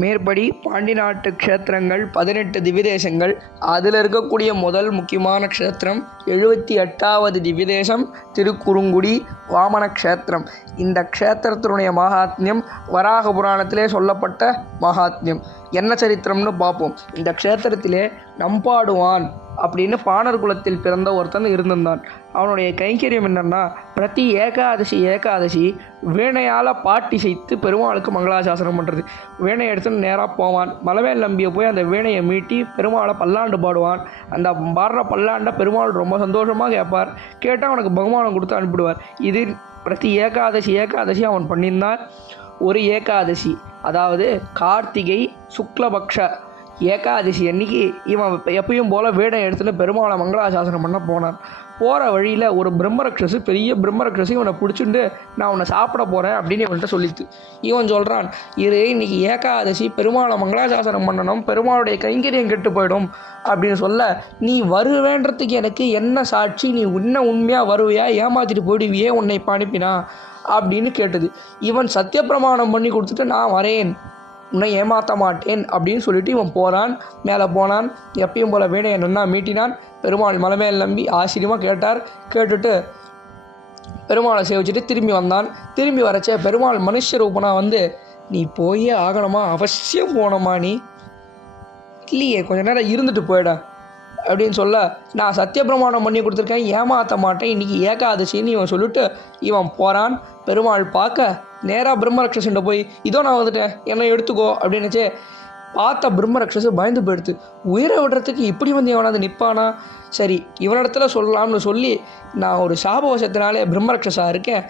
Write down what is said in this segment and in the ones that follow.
மேற்படி பாண்டி நாட்டு க்ஷேத்திரங்கள் 18 திவ்யதேசங்கள். அதில் இருக்கக்கூடிய முதல் முக்கியமான க்ஷேத்திரம் 78வது திவ்யதேசம் திருக்குறுங்குடி வாமன க்ஷேத்திரம். இந்த க்ஷேத்திரத்தினுடைய மகாத்மியம் வராக புராணத்திலே சொல்லப்பட்ட மகாத்மியம். என்ன சரித்திரம்னு பார்ப்போம். இந்த க்ஷேத்திரத்திலே நம்பாடுவான் அப்படின்னு பாணர் குலத்தில் பிறந்த ஒருத்தன் இருந்திருந்தான். அவனுடைய கைங்கரியம் என்னன்னா, பிரதி ஏகாதசி வீணையால் பாட்டி செய்து பெருமாளுக்கு மங்களாசாசனம் பண்ணுறது. வீணையை எடுத்துன்னு நேராக போவான். மலவேல் நம்பியை போய் அந்த வீணையை மீட்டி பெருமாளை பல்லாண்டு பாடுவான். அந்த பாடுற பல்லாண்டை பெருமாள் ரொம்ப சந்தோஷமாக கேட்பார். கேட்டால் அவனுக்கு பகுமானம் கொடுத்து அனுப்பிடுவார். இது பிரதி ஏகாதசி அவன் பண்ணியிருந்தான். ஒரு ஏகாதசி, அதாவது கார்த்திகை சுக்லபக்ஷ ஏகாதசி அன்னைக்கு இவன் எப்பயும் போல் வீடை எடுத்துன்னு பெருமாளை மங்களாசாசனம் பண்ண போனான். போகிற வழியில் ஒரு பிரம்மரக்ஷசு, பெரிய பிரம்மரக்ஷசி இவனை பிடிச்சிட்டு நான் உன்னை சாப்பிட போகிறேன் அப்படின்னு இவன்கிட்ட சொல்லித்து. இவன் சொல்கிறான், இது இன்னைக்கு ஏகாதசி, பெருமாளை மங்களாசாசனம் பண்ணணும், பெருமாளுடைய கைங்கரியம் கெட்டு போயிடும் அப்படின்னு சொல்ல, நீ வருவேன்றதுக்கு எனக்கு என்ன சாட்சி? நீ இன்னும் உண்மையாக வருவியா? ஏமாற்றிட்டு போயிடுவியே உன்னை இப்போ அனுப்பினா அப்படின்னு கேட்டது. இவன் சத்தியப்பிரமாணம் பண்ணி கொடுத்துட்டு நான் வரேன், உன்னை ஏமாற்ற மாட்டேன் அப்படின்னு சொல்லிட்டு இவன் போகிறான். மேலே போனான். எப்பயும் போல் வீணையை நன்னா மீட்டினான். பெருமாள் மலைமேல் நம்பி ஆச்சரியமாக கேட்டார். கேட்டுட்டு பெருமாளை சேவிச்சுட்டு திரும்பி வந்தான். திரும்பி வரச்ச பெருமாள் மனுஷ ரூபனா வந்து, நீ போயே ஆகணுமா? அவசியம் போனோமா? நீ இல்லையே, கொஞ்ச நேரம் இருந்துட்டு போயிட அப்படின்னு சொல்ல, நான் சத்தியப்பிரமாணம் பண்ணி கொடுத்துருக்கேன், ஏமாற்ற மாட்டேன், இன்றைக்கி ஏகாதசின்னு இவன் சொல்லிட்டு இவன் போகிறான். பெருமாள் பார்க்க நேராக பிரம்மரக்ஷசன்ட்ட போய், இதோ நான் வந்துட்டேன், என்னை எடுத்துக்கோ அப்படின்னுச்சே. பார்த்த பிரம்மரக்ஷசு பயந்து போயிடுத்து. உயிரை விடுறதுக்கு இப்படி வந்து இவனாவது நிற்பானா? சரி, இவனிடத்துல சொல்லலாம்னு சொல்லி, நான் ஒரு சாபவசத்தினாலே பிரம்மரக்ஷசா இருக்கேன்,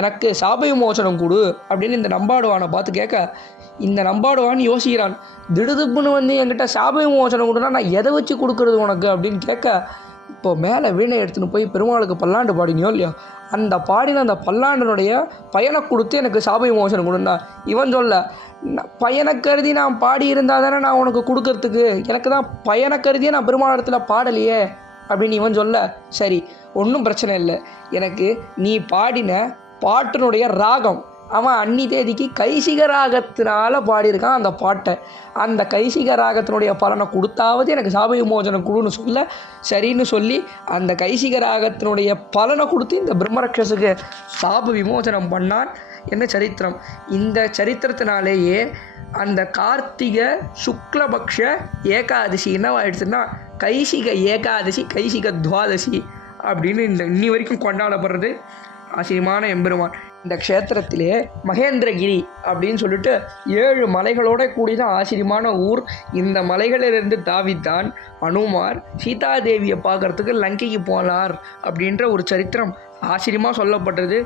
எனக்கு சாப விமோசனம் கொடு அப்படின்னு இந்த நம்பாடுவானை பார்த்து கேட்க, இந்த நம்பாடுவான் யோசிக்கிறான். திடுதுப்புன்னு வந்து என்கிட்ட சாப விமோசனம் கொடுனா நான் எதை வச்சு கொடுக்குறது உனக்கு அப்படின்னு கேட்க, இப்போ மேலே வீணை எடுத்துன்னு போய் பெருமாளுக்கு பல்லாண்டு பாடினியோ இல்லையோ, அந்த பாடின அந்த பல்லாண்டனுடைய பயனை கொடுத்து எனக்கு சாப விமோசனம் கொடுன்னா. இவன் சொல்ல, பயனை கருதி நான் பாடி இருந்தால் தானே நான் உனக்கு கொடுக்கறதுக்கு, எனக்கு தான் பயனை கருதியே நான் பெருமாள் இடத்துல பாடலையே அப்படின்னு இவன் சொல்ல, சரி ஒன்றும் பிரச்சனை இல்லை, எனக்கு நீ பாடின பாட்டினுடைய ராகம், அவன் அன்னி தேதிக்கு கைசிக ராகத்தினால பாடியிருக்கான் அந்த பாட்டை, அந்த கைசிக ராகத்தினுடைய பலனை கொடுத்தாவது எனக்கு சாப விமோசனம் கொடுன்னு சொல்ல, சரின்னு சொல்லி அந்த கைசிக ராகத்தினுடைய பலனை கொடுத்து இந்த பிரம்மரக்ஷசுக்கு சாப விமோசனம் பண்ணான். என்ன சரித்திரம்? இந்த சரித்திரத்தினாலேயே அந்த கார்த்திகை சுக்லபக்ஷ ஏகாதசி என்னவாயிடுச்சுன்னா கைசிக ஏகாதசி, கைசிக துவாதசி அப்படின்னு இன்னி வரைக்கும் கொண்டாடப்படுறது. ஆச்சரியமான எம்பெருமான். இந்த க்ஷேத்திரத்திலே மகேந்திரகிரி அப்படின்னு சொல்லிட்டு 7 மலைகளோட கூடின ஆச்சரியமான ஊர். இந்த மலைகளிலிருந்து தாவித்தான் அனுமார் சீதாதேவியை பார்க்கறதுக்கு லங்கைக்கு போனார் அப்படின்ற ஒரு சரித்திரம் ஆச்சரியமாக சொல்லப்பட்டது.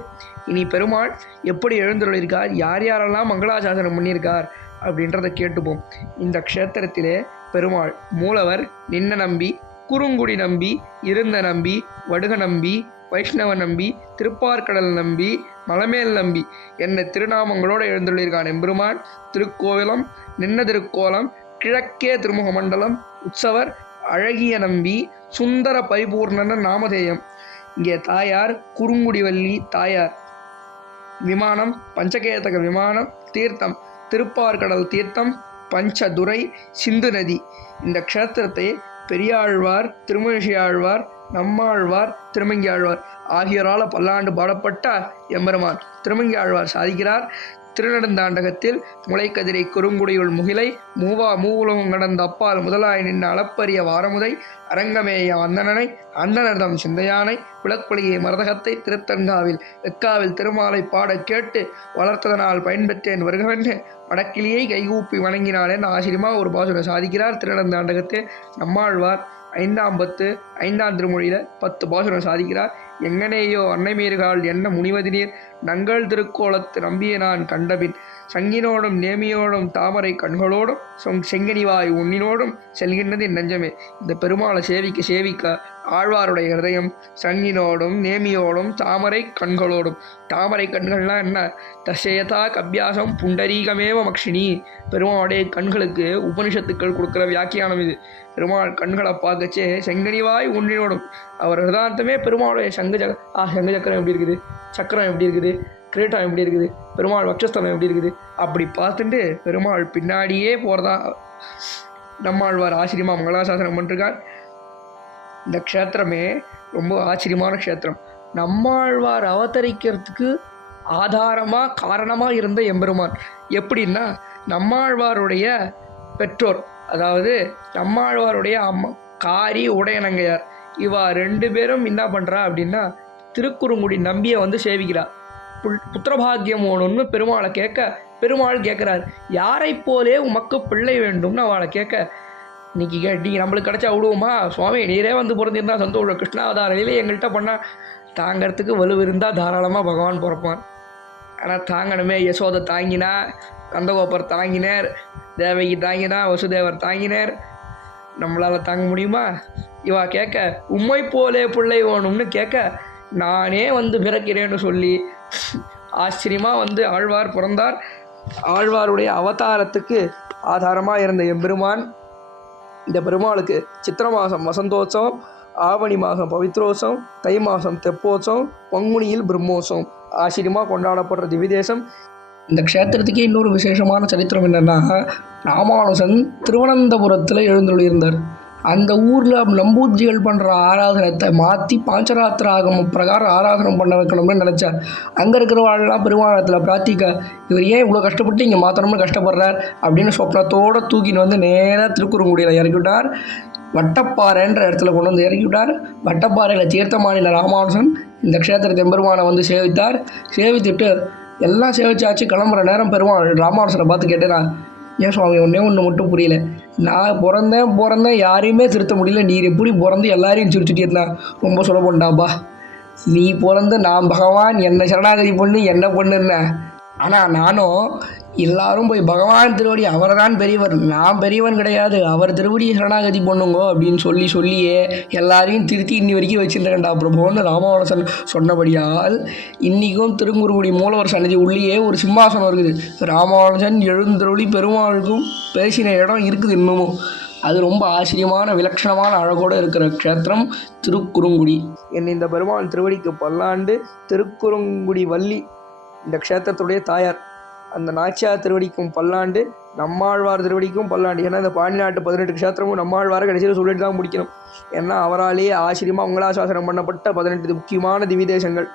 இனி பெருமாள் எப்படி எழுந்துள்ளிருக்கார், யார் யாரெல்லாம் மங்களாசாசனம் பண்ணியிருக்கார் அப்படின்றத கேட்டுப்போம். இந்த க்ஷேத்திரத்திலே பெருமாள் மூலவர் நின்ன நம்பி, குறுங்குடி நம்பி, இருந்த நம்பி, வடுக நம்பி, வைஷ்ணவ நம்பி, திருப்பார்கடல் நம்பி, மலமேல் நம்பி என்ன திருநாமங்களோடு எழுந்துள்ளிருக்கான் எம்பெருமான். திருக்கோவிலம், நின்ன திருக்கோலம், கிழக்கே திருமுக மண்டலம், உற்சவர், அழகிய நம்பி, சுந்தர பரிபூர்ணன நாமதேயம். இங்கே தாயார் குறுங்குடிவல்லி தாயார். விமானம் பஞ்சகேதக விமானம். தீர்த்தம் திருப்பார்கடல் தீர்த்தம், பஞ்சதுரை, சிந்து நதி. இந்த க்ஷேத்திரத்தை பெரியாழ்வார், திருமழிசை ஆழ்வார், நம்மாழ்வார், திருமங்கி ஆழ்வார் ஆகியோரால் பல்லாண்டு பாடப்பட்ட எம்பெருமான். திருமங்கி ஆழ்வார் சாதிக்கிறார், திருநெடுந்தாண்டகத்தில் முளைக்கதிரை குறுங்குடியுள் முகிலை மூவுலகம் கடந்த அப்பால் முதலாய் நின்ற அளப்பரிய வாரமுதை அரங்கமேய வந்தனனை அந்தனர்தம் சிந்தையானை விளக்குளியை மரதகத்தை திருத்தன்காவில் வெக்காவில் திருமாலை பாட கேட்டு வளர்த்ததனால் பயன்பெற்றேன் வருகவென்று வடக்கிளியை கைகூப்பி வணங்கினாள் என ஆச்சரியமாக ஒரு பாசுரம் சாதிக்கிறார். திருநெடுந்தாண்டகத்தில் நம்மாழ்வார் 5ஆம் பத்து 5ஆம் திருமொழியில் 10 பாசுரம் சாதிக்கிறார். எங்கனேயோ அன்னை மீறுகால் என்ன முனிவதினீர் நங்கள் திருக்கோலத்து நம்பிய நான் கண்டபின் சங்கினோடும் நேமியோடும் தாமரை கண்களோடும் செங்கனிவாய் உன்னினோடும் செல்கின்றது என் நெஞ்சமே. இந்த பெருமாளை சேவிக்க ஆழ்வாருடைய ஹிருதயம் சங்கினோடும் நேமியோடும் தாமரை கண்களோடும். தாமரை கண்கள்லாம் என்ன? தசேதா கபியாசம் புண்டரீகமேவ மக்ஷினி. பெருமாளுடைய கண்களுக்கு உபனிஷத்துக்கள் கொடுக்குற வியாக்கியானம் இது. பெருமாள் கண்களை பார்க்கச்சே செங்கனிவாய் உன்னினோடும். அவர் ஹிருதாந்தமே பெருமாளுடைய சங்கு சக்கரம் எப்படி இருக்குது, சக்கரம் எப்படி இருக்குது, கிரீட்டம் எப்படி இருக்குது, பெருமாள் வட்சஸ்தலம் எப்படி இருக்குது, அப்படி பார்த்துட்டு பெருமாள் பின்னாடியே போகிறதா நம்மாழ்வார் ஆச்சரியமாக மங்களாசாசனம் பண்ணிருக்கார். இந்த க்ஷேத்திரமே ரொம்ப ஆச்சரியமான க்ஷேத்திரம். நம்மாழ்வார் அவதரிக்கிறதுக்கு ஆதாரமாக காரணமாக இருந்த எம்பெருமான் எப்படின்னா, நம்மாழ்வாருடைய பெற்றோர், அதாவது நம்மாழ்வாருடைய அம்மா காரி உடையனங்கையார், இவா 2 பேரும் என்ன பண்ணுறா அப்படின்னா திருக்குறுங்குடி நம்பியை வந்து சேவிக்கிறா. புத்திரபாகியம் வேணும்னு பெருமாளை கேட்க, பெருமாள் கேட்குறாரு, யாரை போலே உமக்கு பிள்ளை வேண்டும்னு அவளை கேட்க, நீங்கள் நம்மளுக்கு கிடச்சா விடுவோமா சுவாமி, நீரே வந்து பிறந்திருந்தா சந்தோஷம், கிருஷ்ணாவதாரிலே எங்கள்கிட்ட பண்ணால் தாங்கிறதுக்கு வலு இருந்தால் தாராளமாக பகவான் பிறப்பான். ஆனால் தாங்கணுமே, யசோதை தாங்கினா, கந்தகோபர் தாங்கினார், தேவகி தாங்கினா, வசுதேவர் தாங்கினார், நம்மளால் தாங்க முடியுமா? இவா கேட்க, உம்மை போலே பிள்ளை வேணும்னு கேட்க, நானே வந்து பிறக்கிறேன்னு சொல்லி ஆச்சரியமாக வந்து ஆழ்வார் பிறந்தார். ஆழ்வாருடைய அவதாரத்துக்கு ஆதாரமாக இருந்த எம்பெருமான். இந்த பெருமாளுக்கு சித்திரை மாதம் வசந்தோத்சவம், ஆவணி மாதம் பவித்ரோத்சவம், தை மாதம் தெப்போத்சவம், பங்குனியில் பிரம்மோத்சவம் ஆச்சரியமாக கொண்டாடப்படுற திவ்யதேசம். இந்த க்ஷேத்திரத்துக்கே இன்னொரு விசேஷமான சரித்திரம் என்னென்னா, ராமானுஜன் திருவனந்தபுரத்தில் எழுந்துள்ளிருந்தார். அந்த ஊரில் நம்பூதிரிகள் பண்ணுற ஆராதனத்தை மாற்றி பாஞ்சராத்திர ஆகம பிரகாரம் ஆராதனம் பண்ண வைக்கணும்னு நினச்சார். அங்கே இருக்கிறவாள்லாம் பெருமாளத்தில் பிரார்த்திக்க, இவர் ஏன் இவ்வளோ கஷ்டப்பட்டு இங்கே மாற்றணும்னு கஷ்டப்படுறார் அப்படின்னு சொப்னத்தோடு தூக்கின்னு வந்து நேராக திருக்குறுங்குடியில் இறக்கிவிட்டார். வட்டப்பாறைன்ற இடத்துல கொண்டு வந்து இறக்கிவிட்டார். வட்டப்பாறையில் தீர்த்தமானின ராமானுஜன் இந்த க்ஷேத்திரத்தை எம்பெருமானை வந்து சேவித்தார். சேவித்துட்டு எல்லாம் சேவிச்சாச்சு, கிளம்புற நேரம் பெருமாள் ராமானுஜனை பார்த்து கேட்டேன், ஏன் சுவாமி ஒன்று மட்டும் புரியல, நான் பிறந்தேன் யாரையுமே திருத்த முடியல, நீர் எப்படி பிறந்து எல்லாரையும் சிரிச்சுட்டே இருந்தா? ரொம்ப சுலபம்டாப்பா, நீ பிறந்து நான் பகவான் என்னை சரணாகதி பண்ணு என்ன பண்ணுன்ன, ஆனால் நானும் எல்லாரும் போய் பகவான் திருவடி, அவரை தான் பெரியவர், நான் பெரியவன் கிடையாது, அவர் திருவடியை சரணாகதி பண்ணுங்கோ அப்படின்னு சொல்லியே எல்லாரையும் திருத்தி இன்னி வரைக்கும் வச்சுருக்கேன்டா பிரபுன்னு ராமானுஜன் சொன்னபடியால் இன்றைக்கும் திருக்குறுங்குடி மூலவர் சன்னதி உள்ளேயே ஒரு சிம்மாசனம் இருக்குது. ராமானுஜன் எழுந்தருளி பெருமாளுக்கும் பேசின இடம் இருக்குது இன்னமும். அது ரொம்ப ஆச்சரியமான விலட்சணமான அழகோடு இருக்கிற க்ஷேத்திரம் திருக்குறுங்குடி. என் இந்த பெருமாள் திருவடிக்கு பல்லாண்டு. திருக்குறுங்குடி வள்ளி இந்த க்ஷேத்திரத்துடைய தாயார். அந்த நாச்சியார் திருவடிக்கும் பல்லாண்டு, நம்மாழ்வார் திருவடிக்கும் பல்லாண்டு. ஏன்னா இந்த பாண்டி நாட்டு 18 க்ஷேத்திரமும் நம்மாழ்வாரை கடைசியில் சொல்லிட்டு தான் முடிக்கணும். ஏன்னா அவராலேயே ஆச்சரியமாக மங்களாசாசனம் பண்ணப்பட்ட 18 முக்கியமான திவ்யதேசங்கள்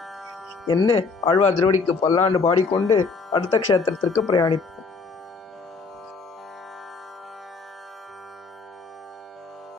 என்ன ஆழ்வார் திருவடிக்கு பல்லாண்டு பாடிக்கொண்டு அடுத்த க்ஷேத்திரத்திற்கு பிரயாணிப்போம்.